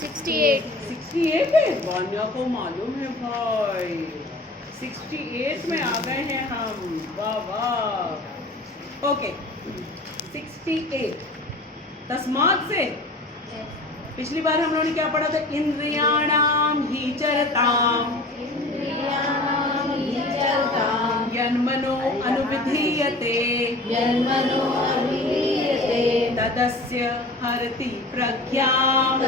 68। 68 है, वान्या को मालूम है भाई। 68 में आ गए हैं हम, वाह वाह। ओके, 68 तस्मात से पिछली बार हम लोगों ने क्या पढ़ा था? इंद्रियाणाम ही चरताम यन्मनो अनुविधीयते तदस्य हरति प्रज्ञाम्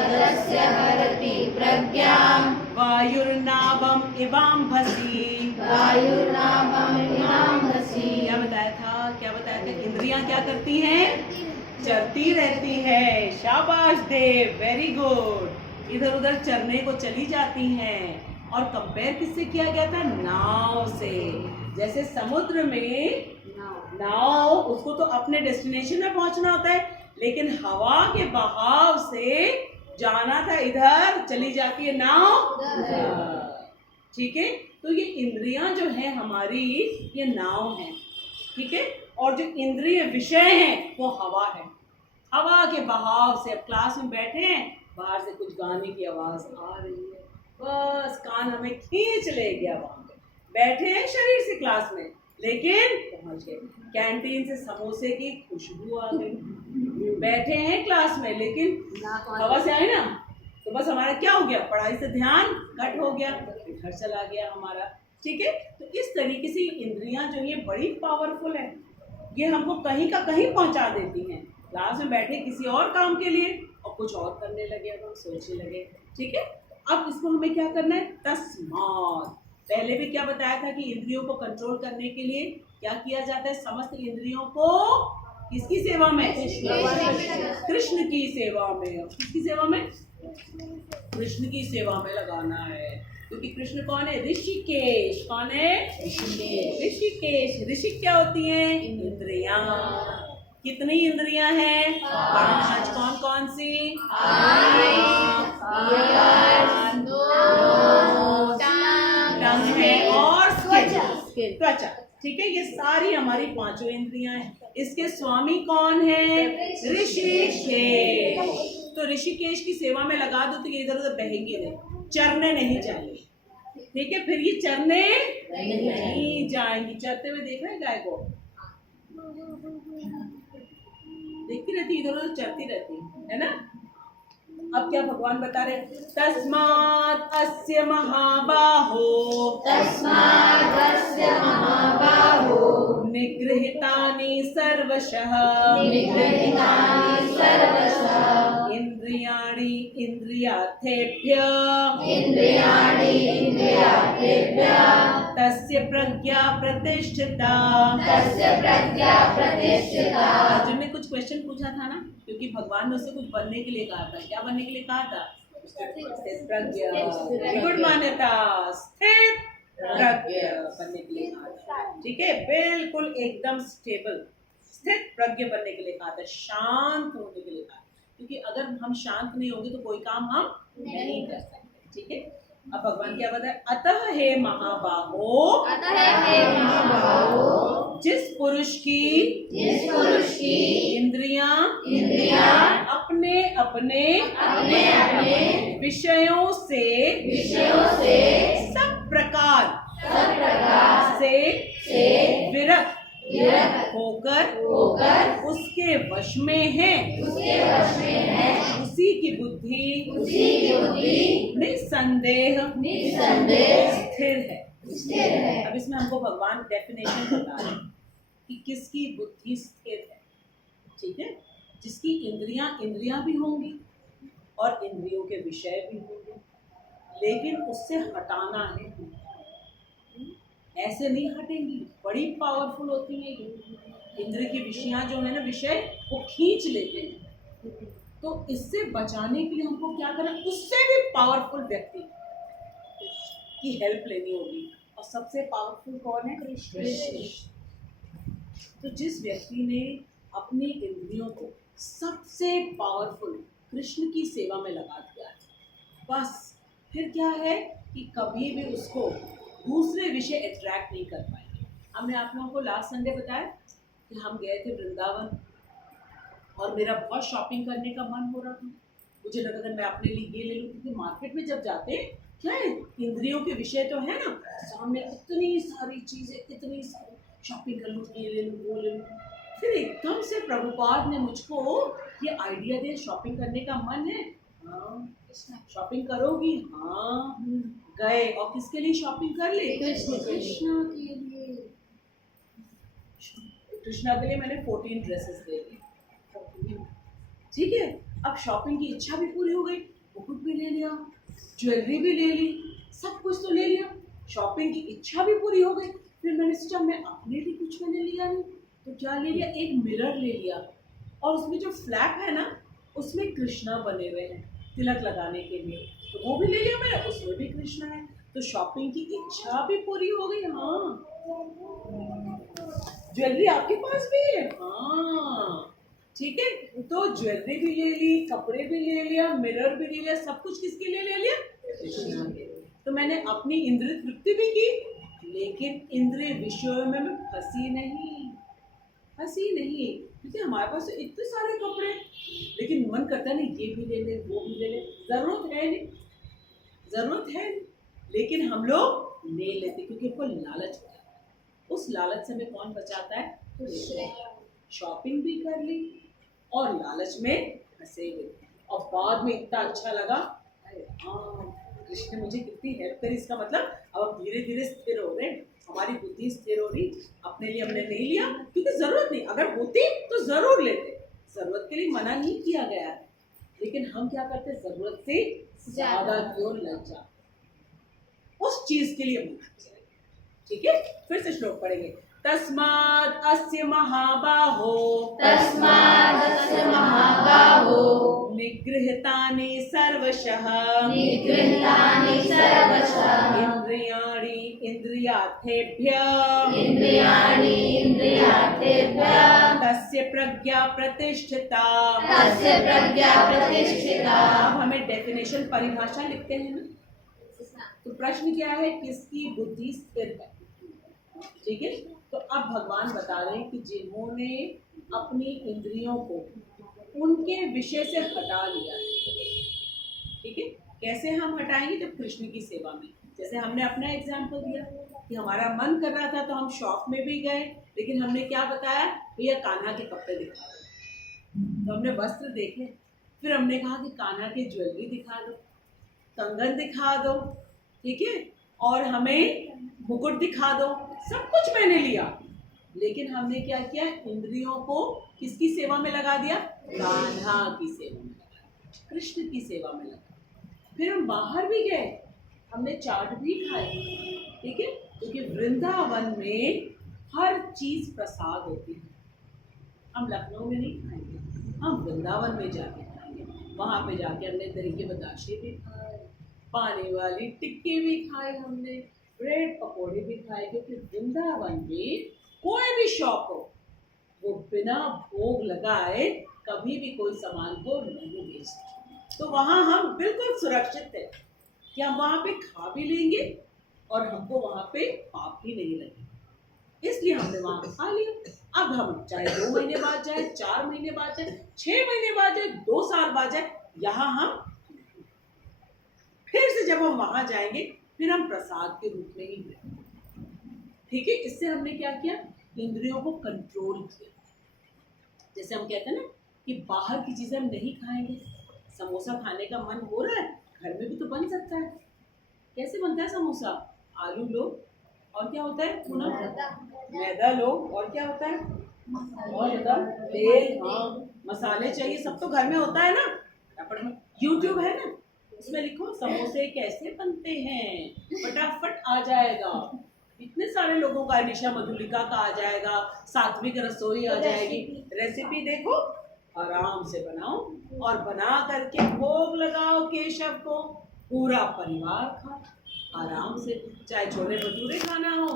वायुर्नावम् इवाम्भसि। क्या बताया था? इंद्रियां क्या करती हैं? चरती रहती है। शाबाश देव, वेरी गुड। इधर उधर चरने को चली जाती हैं। और कंपेयर किससे किया गया था? नाव से। जैसे समुद्र में नाव, उसको तो अपने डेस्टिनेशन में पहुंचना होता है, लेकिन हवा के बहाव से जाना था इधर, चली जाती है नाव। ठीक है, तो ये इंद्रियां जो है हमारी, ये नाव है। ठीक है, और जो इंद्रिय विषय है वो हवा है। हवा के बहाव से, अब क्लास में बैठे हैं, बाहर से कुछ गाने की आवाज आ रही है, बस कान हमें खींच ले गया। वहां पे बैठे हैं शरीर से क्लास में, लेकिन पहुंच गए कैंटीन से समोसे की खुशबू आ गई। बैठे हैं क्लास में, लेकिन हवा से आई ना, तो बस हमारा क्या हो गया? पढ़ाई से ध्यान कट हो गया, घर चला गया हमारा। ठीक है, तो इस तरीके से इंद्रियां जो ये बड़ी पावरफुल है, ये हमको कहीं का कहीं पहुंचा देती हैं। क्लास में बैठे किसी और काम के लिए और कुछ और करने लगे, अब हम सोचने लगे। ठीक है, अब इसको हमें क्या करना है? तस्मात। पहले भी क्या बताया था कि इंद्रियों को कंट्रोल करने के लिए क्या किया जाता है? समस्त इंद्रियों को किसकी सेवा में? कृष्ण की सेवा में। किसकी सेवा में? कृष्ण की सेवा में लगाना है। क्योंकि कृष्ण कौन है? ऋषिकेश। कौन है? ऋषिकेश। ऋषि क्या होती हैं? इंद्रियां। कितनी इंद्रियां हैं? 5। कौन कौन सी? टंग है और त्वचा। ठीक है, ये सारी हमारी 5 इंद्रियां हैं। इसके स्वामी कौन है? ऋषिकेश। तो ऋषिकेश की सेवा में लगा दो तो ये इधर उधर बहेंगे नहीं, चरने नहीं जाएंगे। ठीक है, फिर ये चरने नहीं जाएंगी। चरते हुए देख रहे हैं गाय को? देखती रहती, इधर उधर चरती रहती है ना। अब क्या भगवान बता रहे? तस्मात् अस्य महाबाहो निगृहीतानि सर्वशः इंद्रियाणि इंद्रियार्थेभ्यः तस्य प्रज्ञा प्रतिष्ठिता। अर्जुन ने कुछ क्वेश्चन पूछा था ना, क्योंकि भगवान ने उससे कुछ बनने के लिए कहा था। क्या बनने के लिए कहा था? प्रज्ञा। गुड मान्यता, स्थित प्रज्ञ बनने के लिए कहा था। ठीक है, बिल्कुल एकदम स्टेबल स्थित प्रज्ञ बनने के लिए कहा था, शांत होने के लिए कहा। क्योंकि अगर हम शांत नहीं होंगे तो कोई काम हम नहीं कर सकते। ठीक है, अब भगवान क्या बताए? अतः हे महाबाहो, जिस पुरुष की इंद्रियां अपने अपने विषयों से सब प्रकार से विरक्त होकर उसके वश में है, उसी की बुद्धि निसंदेह स्थिर है। अब इसमें हमको भगवान डेफिनेशन बता रहे हैं कि किसकी बुद्धि स्थिर है। ठीक है, जिसकी इंद्रियां भी होंगी और इंद्रियों के विषय भी होंगे, लेकिन उससे हटाना है। ऐसे नहीं हटेंगी, बड़ी पावरफुल होती है ये इंद्र की विषयां जो है ना, विषय वो खींच लेते हैं। तो इससे बचाने के लिए हमको क्या करना? उससे भी पावरफुल व्यक्ति की हेल्प लेनी होगी। और सबसे पावरफुल कौन है? कृष्ण। तो जिस व्यक्ति ने अपनी इंद्रियों को सबसे पावरफुल कृष्ण की सेवा में लगा दिया, बस फिर क्या है कि कभी भी उसको दूसरे विषय अट्रैक्ट नहीं कर पाएंगे। हमने आप लोगों को लास्ट संडे बताया कि हम गए थे वृंदावन और मेरा बहुत शॉपिंग करने का मन हो रहा था। मुझे लगा था मैं अपने लिए ये ले लूँ, क्योंकि मार्केट में जब जाते हैं क्या है, इंद्रियों के विषय तो है ना, सामने इतनी सारी चीजें, इतनी सारी शॉपिंग कर लूँ, ये ले लूँ, वो ले लूँ। फिर एकदम से प्रभुपाद ने मुझको ये आइडिया दिया, शॉपिंग करने का मन है, हाँ शॉपिंग करोगी, हाँ गए और किसके लिए शॉपिंग कर ली, कृष्णा के लिए। कृष्णा के लिए मैंने 14 ड्रेसेस ले ली, ठीक है। अब शॉपिंग की इच्छा भी पूरी हो गई, मुकुट भी ले लिया, ज्वेलरी भी ले ली, सब कुछ तो ले लिया, शॉपिंग की इच्छा भी पूरी हो गई। फिर मैंने सोचा मैं अपने लिए कुछ मैंने लिया नहीं, तो क्या ले लिया, एक मिरर ले लिया, और उसमें जो फ्लैप है ना उसमें कृष्णा बने हुए हैं तिलक लगाने के लिए, तो वो भी ले लिया मैंने, उसमें भी कृष्णा है, तो शॉपिंग की इच्छा भी पूरी हो गई। हाँ ज्वेलरी आपके पास भी है, हाँ ठीक है, तो ज्वेलरी भी ले ली, कपड़े भी ले लिया, मिरर भी ले लिया, सब कुछ किसके लिए ले लिया, कृष्णा के लिए। तो मैंने अपनी इंद्रिय तृप्ति भी की, लेकिन इंद्रिय विषयों में मैं फंसी नहीं, क्योंकि हमारे पास तो इतने सारे कपड़े, लेकिन मन करता नहीं ये भी ले ले, वो भी ले ले, जरूरत है नहीं, लेकिन हम लोग ले लेते क्योंकि हमको लालच होता है। उस लालच से हमें कौन बचाता है, शॉपिंग भी कर ली और लालच में फंसे हुए, और बाद में इतना अच्छा लगा, अरे हाँ कृष्ण ने मुझे कितनी हेल्प करी, इसका मतलब अब धीरे धीरे स्थिर हो रहे, हमारी बुद्धि स्थिर हो रही, अपने लिए हमने नहीं लिया क्योंकि जरूरत नहीं, अगर होती तो जरूर लेते, जरूरत के लिए मना नहीं किया गया है, लेकिन हम क्या करते, जरूरत से ज्यादा की ओर लग जाते, उस चीज के लिए मना किया। ठीक है, फिर से श्लोक पढ़ेंगे। तस्मात् अस्य महाबाहो निगृहीतानि सर्वशः इंद्रियाणि इंद्रियार्थेभ्यः तस्य प्रज्ञा प्रतिष्ठिता। अब हमें डेफिनेशन परिभाषा लिखते हैं ना, तो प्रश्न क्या है, किसकी बुद्धि स्थिर है, ठीक है। तो अब भगवान बता रहे हैं कि जिन्होंने अपनी इंद्रियों को उनके विषय से हटा लिया है, ठीक है। कैसे हम हटाएंगे, जब कृष्ण की सेवा में, जैसे हमने अपना एग्जाम्पल दिया कि हमारा मन कर रहा था तो हम शॉप में भी गए, लेकिन हमने क्या बताया, भैया कान्हा के कपड़े दिखा दो, तो हमने वस्त्र देखे, फिर हमने कहा कि कान्हा की ज्वेलरी दिखा दो, कंगन दिखा दो, ठीक है, और हमें मुकुट दिखा दो, सब कुछ मैंने लिया, लेकिन हमने क्या किया, इंद्रियों को किसकी सेवा में लगा दिया, कान्हा की सेवा में लगा दिया, कृष्ण की सेवा में लगा। फिर हम बाहर भी गए, हमने चाट भी खाई, ठीक है, क्योंकि वृंदावन में हर चीज प्रसाद होती है, हम लखनऊ में नहीं खाएंगे, हम वृंदावन में जाके खाएंगे, वहां पे जाके हमने दही के बताशे भी खाए, पानी वाली टिक्की भी खाए, हमने ब्रेड पकौड़े भी खाए, क्योंकि वृंदावन में कोई भी शॉप हो वो बिना भोग लगाए कभी भी कोई सामान को नहीं बेचते, तो वहां हम बिल्कुल सुरक्षित थे कि हम वहां पे खा भी लेंगे और हमको वहां पे पाप भी नहीं लगेगा, इसलिए हमने वहां खा लिया। अब हम चाहे 2 महीने बाद जाए, 4 महीने बाद जाए, 6 महीने बाद जाए, 2 साल बाद जाए, यहाँ हम फिर से जब हम वहां जाएंगे फिर हम प्रसाद के रूप में ही लेंगे, ठीक है। इससे हमने क्या किया, इंद्रियों को कंट्रोल किया। जैसे हम कहते हैं ना कि बाहर की चीजें हम नहीं खाएंगे, समोसा खाने का मन हो रहा है, घर में भी तो बन सकता है। कैसे बनता है समोसा, आलू लो और क्या होता है, मैदा लो और क्या होता है, और तेल, हाँ मसाले चाहिए, सब तो घर में होता है ना, यूट्यूब है ना, उसमें लिखो समोसे कैसे बनते हैं, फटाफट आ जाएगा, इतने सारे लोगों का, निशा मधुलिका का आ जाएगा, सात्विक रसोई आ जाएगी, रेसिपी देखो, आराम से बनाओ और बना करके भोग लगाओ केशव को, पूरा परिवार खाओ आराम से, चाहे छोले भटूरे खाना हो,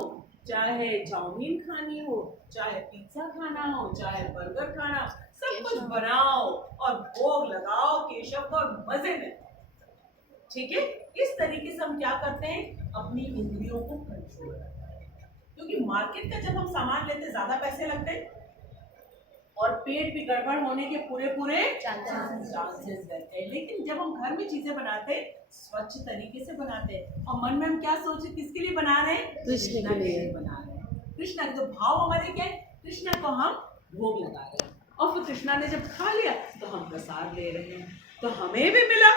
चाहे चाउमीन खानी हो, चाहे पिज्जा खाना हो, चाहे बर्गर खाना, सब कुछ बनाओ और भोग लगाओ केशव को और मजे में, ठीक है। इस तरीके से हम क्या करते हैं, अपनी इंद्रियों को कंट्रोल करते हैं, क्योंकि मार्केट का जब हम सामान लेते ज्यादा पैसे लगते हैं, और पेट भी गड़बड़ होने के पूरे चांसेस रहते हैं। लेकिन जब हम घर में चीजें बनाते हैं स्वच्छ तरीके से बनाते हैं और मन में हम क्या सोचे, किसके लिए बना रहे हैं? कृष्ण के लिए बना रहे हैं। कृष्णा के तो भाव हमारे क्या है? कृष्णा को हम भोग लगा रहे हैं और फिर कृष्णा ने जब खा लिया तो हम प्रसाद ले रहे हैं, तो हमें भी मिला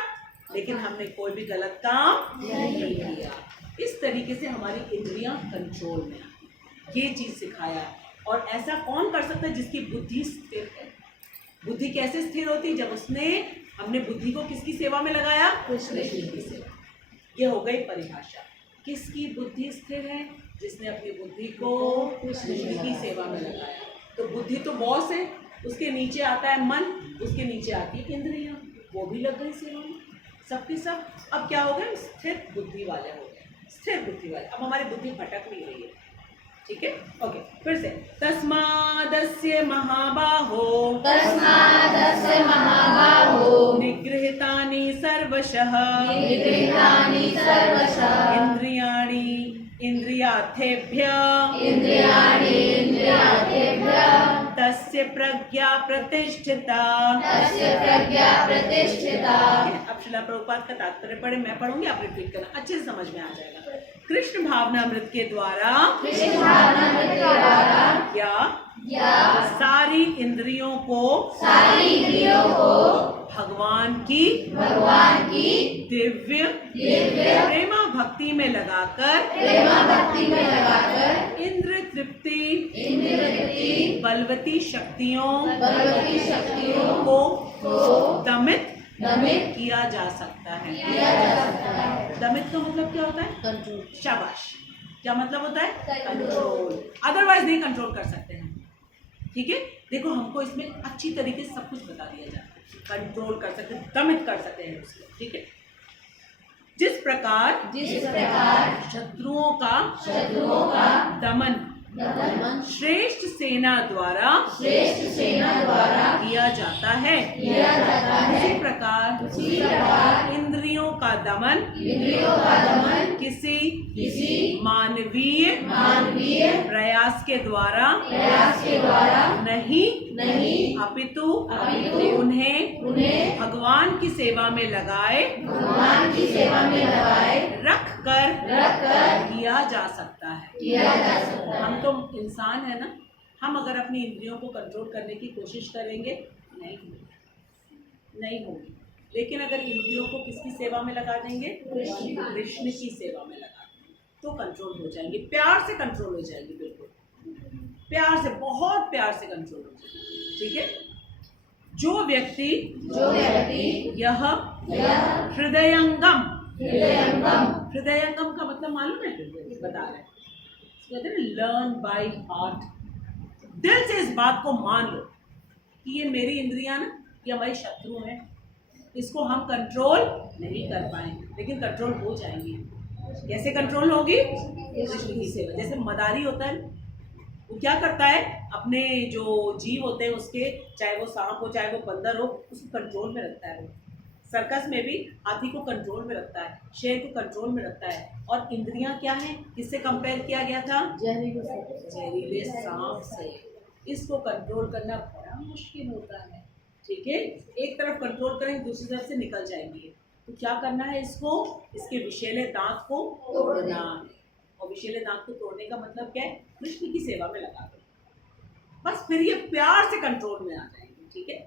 लेकिन हमने कोई भी गलत काम नहीं किया। इस तरीके से हमारी इंद्रियां कंट्रोल में आती, ये चीज सिखाया। और ऐसा कौन कर सकता है? जिसकी बुद्धि स्थिर है। बुद्धि कैसे स्थिर होती है? जब हमने बुद्धि को किसकी सेवा में लगाया? कृष्ण की सेवा। ये हो गई परिभाषा। किसकी बुद्धि स्थिर है? जिसने अपनी बुद्धि को कृष्ण की सेवा में लगाया। तो बुद्धि तो बॉस है, उसके नीचे आता है मन, उसके नीचे आती है इंद्रियां, वो भी लग गई सेवा में, सबके सब। अब क्या हो गए? स्थिर बुद्धि वाले हो गए, स्थिर बुद्धि वाले। अब हमारी बुद्धि भटक नहीं रही है, ठीक है? ओके, फिर से तस्मादस्य महाबाहो निगृहीतानि सर्वशः इंद्रियाणि इंद्रियार्थेभ्यः तस्य प्रज्ञा प्रतिष्ठिता। अब शिला प्रभुपाद का तात्पर्य पढ़े, मैं पढ़ूंगी, आप रिपीट करना, अच्छे से समझ में आ जाएगा। कृष्ण भावनामृत के द्वारा या सारी इंद्रियों को भगवान की दिव्य प्रेमा भक्ति में लगाकर इंद्र तृप्ति बलवती शक्तियों को दमित किया जा सकता है। दमित का मतलब क्या होता है? कंट्रोल। शाबाश। क्या मतलब होता है? कंट्रोल। अदरवाइज नहीं कंट्रोल कर सकते हैं, ठीक है? देखो, हमको इसमें अच्छी तरीके से सब कुछ बता दिया जाता है। कंट्रोल कर सकते हैं, दमित कर सकते हैं उसको, ठीक है? जिस प्रकार शत्रुओं का दमन श्रेष्ठ सेना द्वारा किया जाता है, उसी प्रकार इंद्रियों का दमन किसी मानवीय प्रयास के द्वारा नहीं अपितु उन्हें भगवान की सेवा में लगाए रख कर किया जा सकता है। हम तो इंसान है ना, हम अगर अपनी इंद्रियों को कंट्रोल करने की कोशिश करेंगे नहीं होगी। लेकिन अगर इंद्रियों को किसकी सेवा में लगा देंगे? कृष्ण की सेवा में लगा देंगे तो कंट्रोल हो जाएंगे, प्यार से कंट्रोल हो जाएंगे, बिल्कुल प्यार से, बहुत प्यार से कंट्रोल हो जाएंगे, ठीक है? जो व्यक्ति यह हृदयंगम का मतलब मालूम है? बता रहे हैं, कहते हैं लर्न बाय हार्ट। दिल से इस बात को मान लो कि ये मेरी इंद्रियां ना, ये हमारी शत्रु है, इसको हम कंट्रोल नहीं कर पाएंगे, लेकिन कंट्रोल हो जाएंगी। कैसे कंट्रोल होगी? कृष्ण की सेवा। जैसे मदारी होता है, वो क्या करता है? अपने जो जीव होते हैं उसके, चाहे वो सांप हो चाहे वो बंदर हो, उसको कंट्रोल में रखता है। वो सर्कस में भी हाथी को कंट्रोल में रखता है, शेर को कंट्रोल में रखता है। और इंद्रियां क्या है? किससे कंपेयर किया गया था? जहरीले सांप से। इसको कंट्रोल करना बड़ा मुश्किल होता है, ठीक है? एक तरफ कंट्रोल करेंगे, दूसरी तरफ से निकल जाएंगे। तो क्या करना है? इसको, इसके विषैले दांत को तोड़ना है। और विषैले दांत को तोड़ने का मतलब क्या है? कृष्ण की सेवा में लगा दो, बस फिर ये प्यार से कंट्रोल में आ जाएंगे, ठीक है?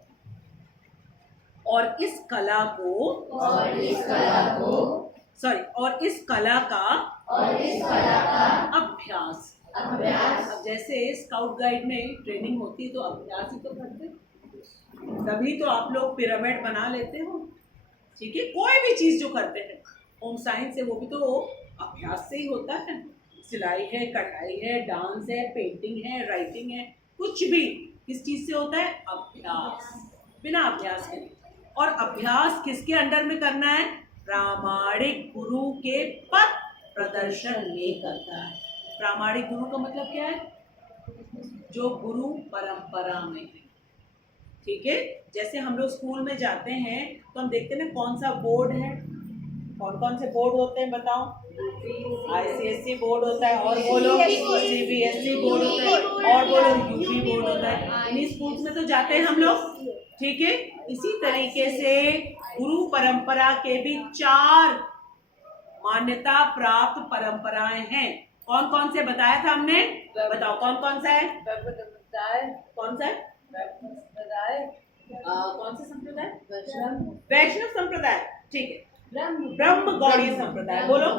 और इस कला का अभ्यास। अब जैसे स्काउट गाइड में ट्रेनिंग होती है तो अभ्यास ही तो करते हैं, तभी तो आप लोग पिरामिड बना लेते हो, ठीक है? कोई भी चीज जो करते हैं, होम साइंस है, वो भी तो अभ्यास से ही होता है। सिलाई है, कढ़ाई है, डांस है, पेंटिंग है, राइटिंग है, कुछ भी किस चीज से होता है? अभ्यास। बिना अभ्यास के। और अभ्यास किसके अंडर में करना है? प्रामाणिक गुरु के पथ प्रदर्शन में करता है। प्रामाणिक गुरु का मतलब क्या है? जो गुरु परंपरा में है, ठीक है? जैसे हम लोग स्कूल में जाते हैं तो हम देखते हैं ना, कौन सा बोर्ड है, कौन कौन से बोर्ड होते हैं बताओ? ICSE बोर्ड होता है, और बोलो CBSE बोर्ड होता है, और बोलो UP बोर्ड होता है। इन्हीं स्कूल्स में तो जाते हैं हम लोग, ठीक है। इसी तरीके से गुरु परंपरा के भी 4 मान्यता प्राप्त परंपराएं हैं। कौन कौन से बताया था हमने? बताओ कौन कौन सा है? कौन सा है? कौन सा संप्रदाय? वैष्णव संप्रदाय, ठीक है। ब्रह्म गौड़ीय संप्रदाय, बोलो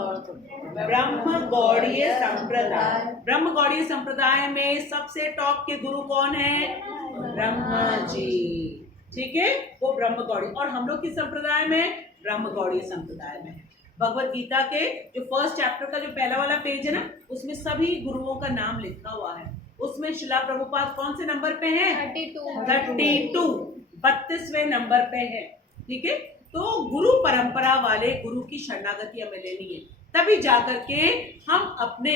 ब्रह्म गौड़ीय संप्रदाय। ब्रह्म गौड़ीय संप्रदाय में सबसे टॉप के गुरु कौन है? ब्रह्मा जी, ठीक है, वो ब्रह्म गौड़ी। और हम लोग किस संप्रदाय में? ब्रह्म गौड़ीय संप्रदाय में। भगवत गीता के जो फर्स्ट चैप्टर का जो पहला वाला पेज है ना, उसमें सभी गुरुओं का नाम लिखा हुआ है। उसमें शिला प्रभुपाद कौन से नंबर पे हैं? 32वें नंबर पे है, ठीक है। तो गुरु परंपरा वाले गुरु की शरणागति हमें लेनी है, तभी जाकर के हम अपने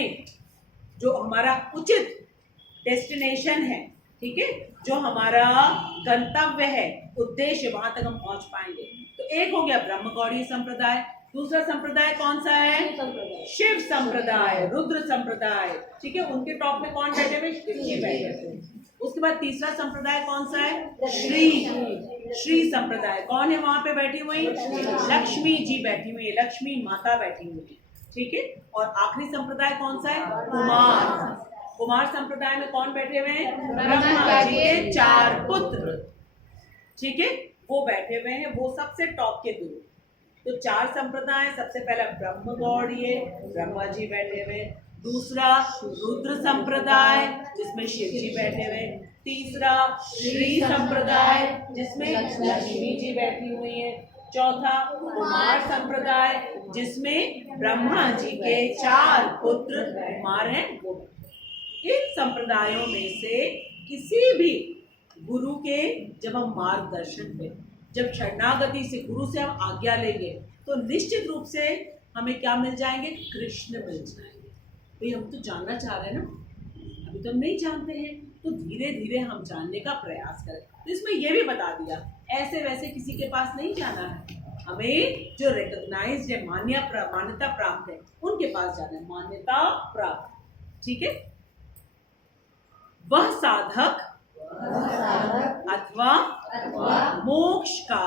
जो हमारा उचित डेस्टिनेशन है, ठीक है, जो हमारा गंतव्य है, उद्देश्य, वहां तक हम पहुंच पाएंगे। तो एक हो गया ब्रह्म गौड़ीय संप्रदाय। दूसरा संप्रदाय कौन सा है? शिव संप्रदाय, रुद्र संप्रदाय, ठीक है। उनके टॉप में कौन बैठे हुए? शिव जी बैठे हुए। उसके बाद तीसरा संप्रदाय कौन सा है? श्री संप्रदाय। कौन है वहां पे बैठी हुई? लक्ष्मी जी बैठी हुई है, लक्ष्मी माता बैठी हुई है, ठीक है। और आखिरी संप्रदाय कौन सा है? कुमार संप्रदाय में कौन बैठे हुए हैं? ब्रह्मा जी के 4 पुत्र, ठीक है, वो बैठे हुए हैं, वो सबसे टॉप के गुरु। तो 4 संप्रदाय, सबसे पहला ब्रह्म गौड़ीय, ब्रह्मा जी बैठे हुए। दूसरा रुद्र संप्रदाय, जिसमें शिव जी बैठे हुए। तीसरा श्री संप्रदाय, जिसमें लक्ष्मी जी बैठी हुई है। चौथा कुमार संप्रदाय, जिसमें ब्रह्मा जी के 4 पुत्र कुमार हैं। इन संप्रदायों में से किसी भी गुरु के जब हम मार्गदर्शन पे, जब शरणागति से गुरु से हम आज्ञा लेंगे, तो निश्चित रूप से हमें क्या मिल जाएंगे? कृष्ण मिल जाएंगे। भाई हम तो जानना चाह रहे हैं ना, अभी तो हम नहीं जानते हैं, तो धीरे धीरे हम जानने का प्रयास करें। तो इसमें यह भी बता दिया, ऐसे वैसे किसी के पास नहीं जाना है, हमें जो रिकॉग्नाइज्ड है, मान्यता प्राप्त है, उनके पास जाना है, मान्यता प्राप्त, ठीक है। वह साधक अथवा मोक्ष का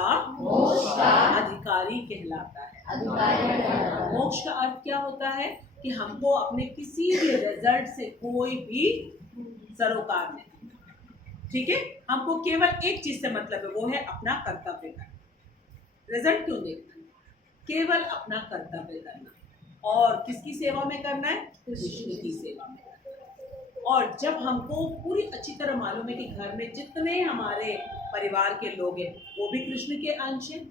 अधिकारी कहलाता है। मोक्ष का अर्थ क्या होता है? कि हमको अपने किसी भी रिजल्ट से कोई भी सरोकार नहीं, ठीक है। हमको केवल एक चीज से मतलब है, वो है अपना कर्तव्य करना। रिजल्ट क्यों देखना? केवल अपना कर्तव्य करना। और किसकी सेवा में करना है? कृष्ण की सेवा में। और जब हमको पूरी अच्छी तरह मालूम है कि घर में जितने हमारे परिवार के लोग हैं वो भी कृष्ण के अंश हैं,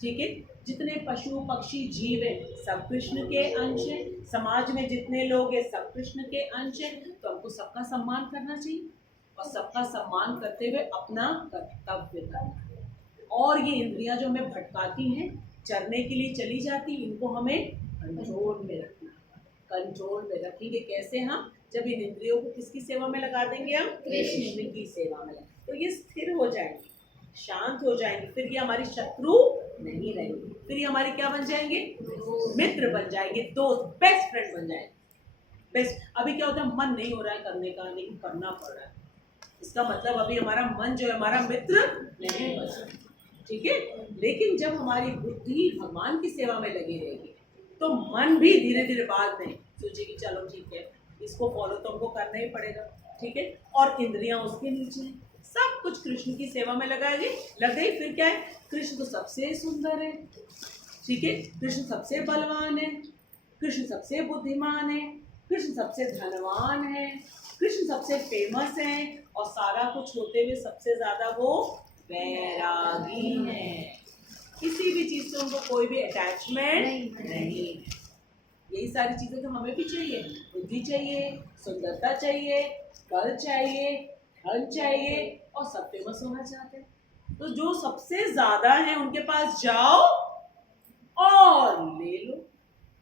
ठीक है, जितने पशु पक्षी जीव हैं सब कृष्ण के अंश हैं, समाज में जितने लोग हैं सब कृष्ण के अंश हैं, तो हमको सबका सम्मान करना चाहिए और सबका सम्मान करते हुए अपना कर्तव्य करना। और ये इंद्रियां जो हमें भटकाती हैं, चरने के लिए चली जाती, इनको हमें कंट्रोल में रखना। कंट्रोल में रखेंगे कैसे? हम जब इन इंद्रियों को किसकी सेवा में लगा देंगे? हम कृष्ण की सेवा में। तो ये स्थिर हो जाएंगे, शांत हो जाएंगे, फिर ये हमारी शत्रु नहीं रहेंगे, फिर ये हमारे क्या बन जाएंगे? मित्र बन जाएंगे, दोस्त, बेस्ट फ्रेंड बन जाएंगे। बेस्ट। अभी क्या होता है, मन नहीं हो रहा है करने का, लेकिन करना पड़ रहा है, इसका मतलब अभी हमारा मन जो है हमारा मित्र नहीं बचा, ठीक है। लेकिन जब हमारी बुद्धि भगवान की सेवा में लगी रहेगी, तो मन भी धीरे धीरे बाद में सोचेगी चलो ठीक है, इसको फॉलो तो हमको करना ही पड़ेगा, ठीक है। और इंद्रियां उसके नीचे, सब कुछ कृष्ण की सेवा में लग गई। फिर क्या है? कृष्ण तो सबसे सुंदर है, ठीक है, कृष्ण सबसे बलवान है, कृष्ण सबसे बुद्धिमान है, कृष्ण सबसे धनवान है, कृष्ण सबसे फेमस है, और सारा कुछ होते हुए सबसे ज्यादा वो वैरागी है। किसी भी चीज से उनको कोई भी अटैचमेंट नहीं है। यही सारी चीजें तो हमें भी चाहिए, बुद्धि चाहिए, सुंदरता चाहिए, बल चाहिए, धन चाहिए, और सब फेमस होना चाहते हैं। तो जो सबसे ज्यादा है उनके पास जाओ और ले लो।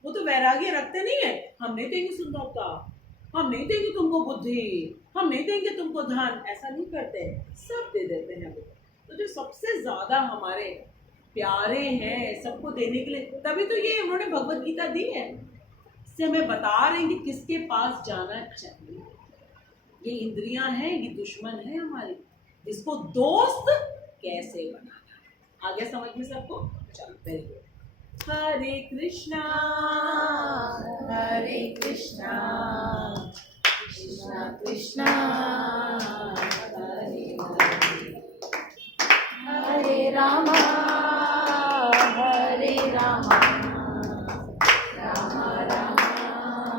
वो तो वैराग्य रखते नहीं है, हम नहीं देंगे सुंदरता, हम नहीं देंगे तुमको बुद्धि, हम नहीं देंगे तुमको धन, ऐसा नहीं करते, सब दे देते हैं वो। तो जो सबसे ज्यादा हमारे प्यारे हैं सबको देने के लिए, तभी तो ये उन्होंने भगवत गीता दी है। से हमें बता रहे हैं कि किसके पास जाना चाहिए। ये इंद्रियां हैं, ये दुश्मन है हमारी, इसको दोस्त कैसे बनाना है। आगे समझ में सबको? चलो वेरी गुड। हरे कृष्णा कृष्णा कृष्णा कृष्णा हरे हरे हरे रामा